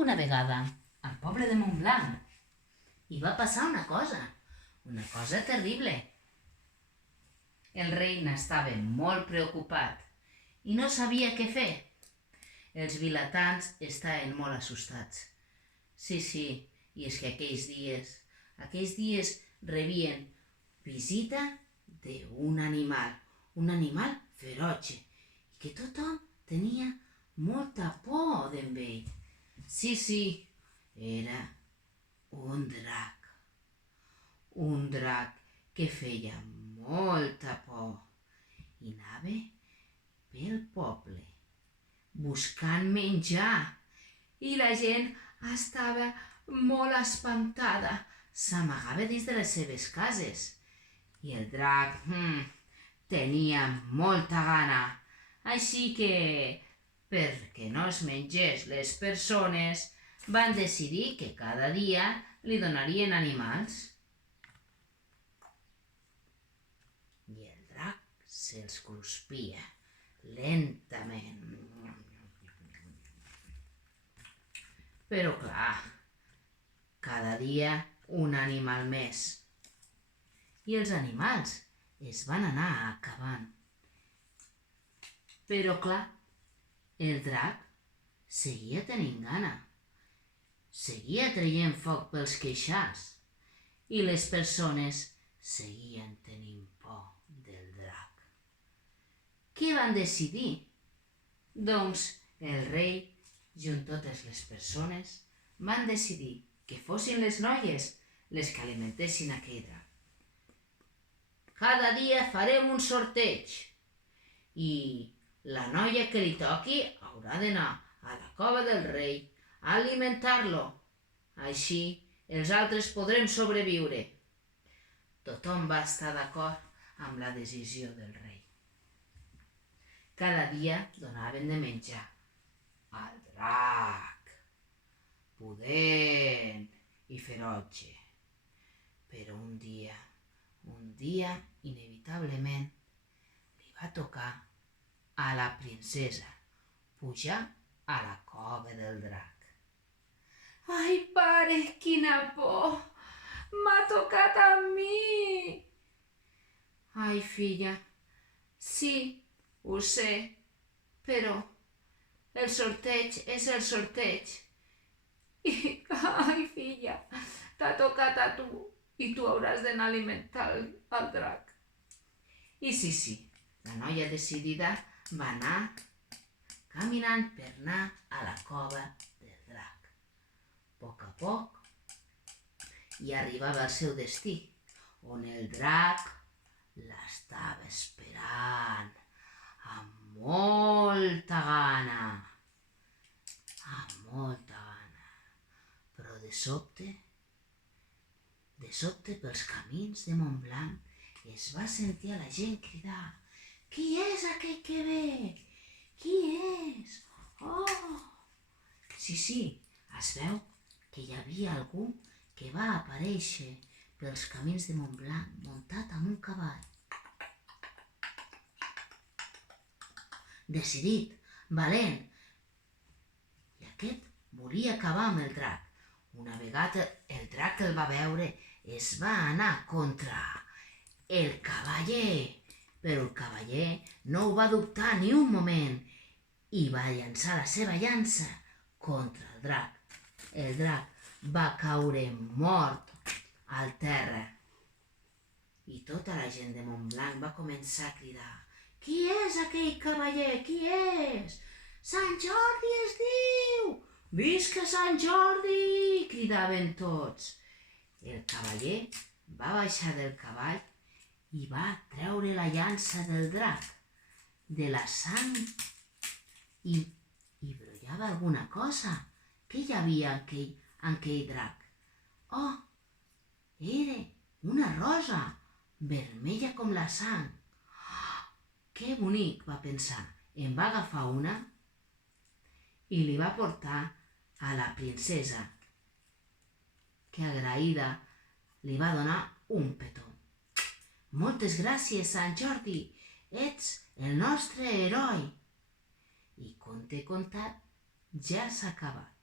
Una vegada, al poble de Montblanc, hi va passar una cosa terrible. El rei n'estava molt preocupat i no sabia què fer. Els vilatans estaven molt assustats. Sí, i és que aquells dies rebien visita d'un animal feroce, i que tothom tenia molta por d'en ell. Sí, era un drac que feia molta por i anava pel poble buscant menjar i la gent estava molt espantada, s'amagava dins de les seves cases i el drac tenia molta gana, així que perquè no es mengés les persones van decidir que cada dia li donarien animals. I el drac se'ls cruspia lentament. Però clar, cada dia un animal més. I els animals es van anar acabant. Però clar, el drac seguia tenint gana. Seguia traient foc pels queixals i les persones seguien tenint por del drac. Què van decidir? Doncs el rei, junt totes les persones, van decidir que fossin les noies les que alimentessin aquell drac. Cada dia farem un sorteig i la noia que li toqui haurà d'anar a la cova del rei a alimentar-lo. Així els altres podrem sobreviure. Tothom va estar d'acord amb la decisió del rei. Cada dia donaven de menjar al drac, pudent i feroce. Però un dia, inevitablement, li va tocar a la princesa pujar a la cova del drac. Ai, pare, quina por! M'ha tocat a mi! Ai, filla, sí, ho sé, però el sorteig és el sorteig. Ai, filla, t'ha tocat a tu i tu hauràs d'anar a alimentar el drac. I sí, la noia decidida va anar caminant per anar a la cova del drac. A poc, i arribava al seu destí, on el drac l'estava esperant amb molta gana. Però de sobte, pels camins de Montblanc es va sentir a la gent cridar: «Qui és aquell que ve? Qui és? Oh!» Sí, es veu que hi havia algú que va aparèixer pels camins de Montblanc muntat amb un cavall. Decidit, valent. I aquest volia acabar amb el drac. Una vegada el drac el va veure, es va anar contra el cavaller. Però el cavaller no ho va dubtar ni un moment i va llançar la seva llança contra el drac. El drac va caure mort al terra. I tota la gent de Montblanc va començar a cridar: «Qui és aquell cavaller? Qui és? Sant Jordi es diu! Visca Sant Jordi!» cridaven tots. El cavaller va baixar del cavall i va treure la llança del drac de la sang i brollava alguna cosa. Què hi havia en aquell drac? Oh, era una rosa, vermella com la sang. Que bonic, va pensar. En va agafar una i li va portar a la princesa, que agraïda li va donar un petó. «Moltes gràcies, Sant Jordi, ets el nostre heroi!» I conte contat ja s'ha acabat.